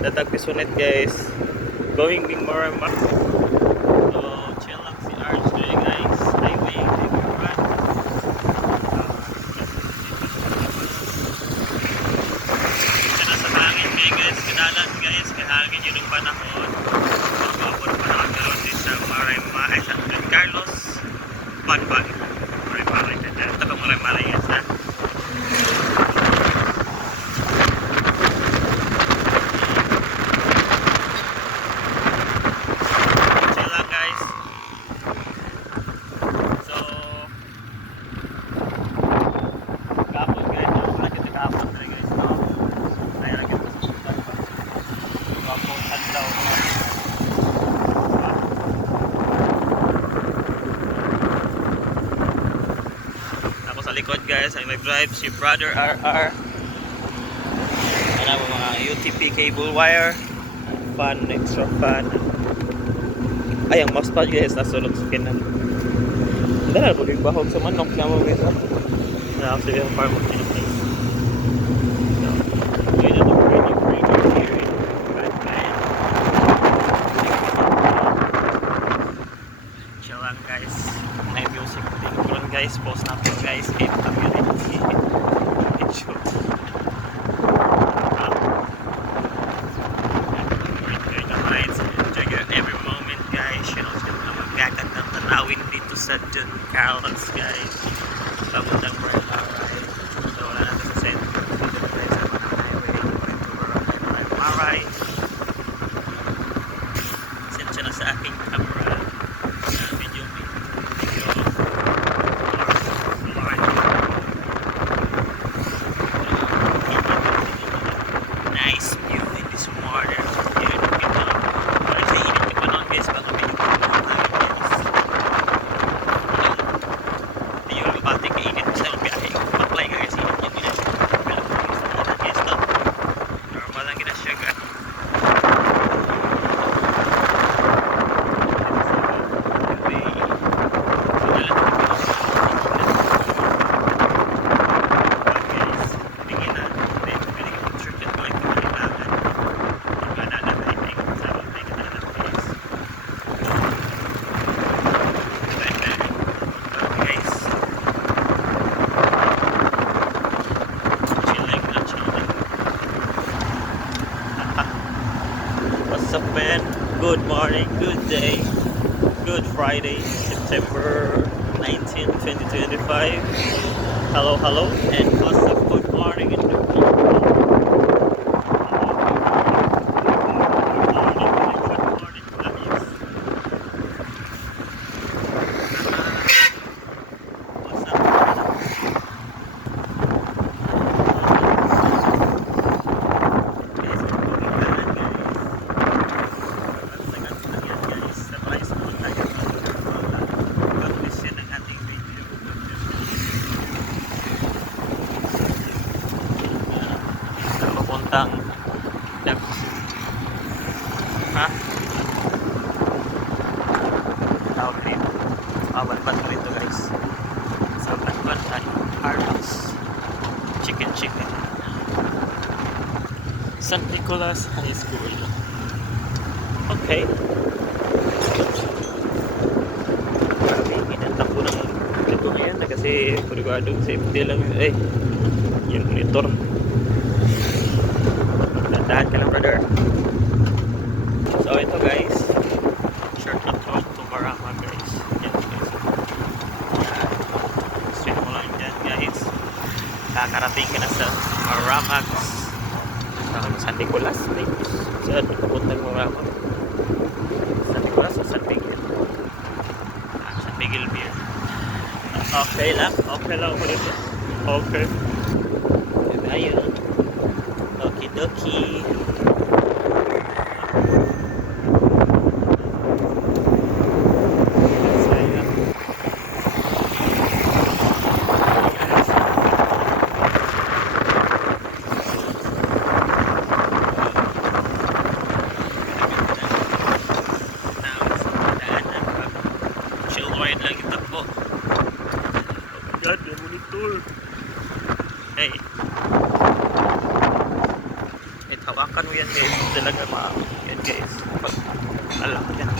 Datag Pisonet guys. Going being more and more. So chill lang si RJ guys. Highway everyone. Ito na sa hangin kayo guys. Kinalan guys. Kahangin yun yung panahon. Magpapon pa na kami ron sa Marima. Ay sa San Carlos. Banban. Marima rin na dyan. Ito pang Marima rin guys ha. Ako sa likod guys, ang nag-drive si Brother RR. Ano mga UTP cable wire, fan, extra fan. Ay, ang mousepad guys, nasulog sa kinan. Hindi na, bahog sa manok na mo guys. Na ako sa farm of Philippines. Guys, may music din ko guys, post natin guys kay community video. Enjoy every moment guys, you know, magkakat ng tanawin dito sa San Carlos guys. Pagundang Maray. So wala natin sa center dito guys sa mga highway Maray. Sensya na sa aking camera. Nice view in this water. What's up man? Good morning, good day, good Friday, September 19, 2025. Hello, hello, and what's up? Good morning and good morning. Papuntang ha? Tawag dito. Banban ko rito guys. Sa Banban tayo. Harvest. Chicken. San Nicolas High School. Okay. Grabe, inantak ko ng ito ngayon na kasi kuriguadong safety lang. Yung monitor. Dahan ka lang brother. So ito guys, shortcut road to Marama guys. Yan guys. Straight mo lang dyan guys. Kakarating ka na sa Marama. San Nicolas saan papuntang Marama? San Nicolas o San Miguel? San Miguel Beer. Okay lang ako dito. Okay. Ayun. Okidoki. Chill lang itakbo. Yan, yung monitor. Hey. hawakan mo yan guys, talaga yan guys, pag alak yan.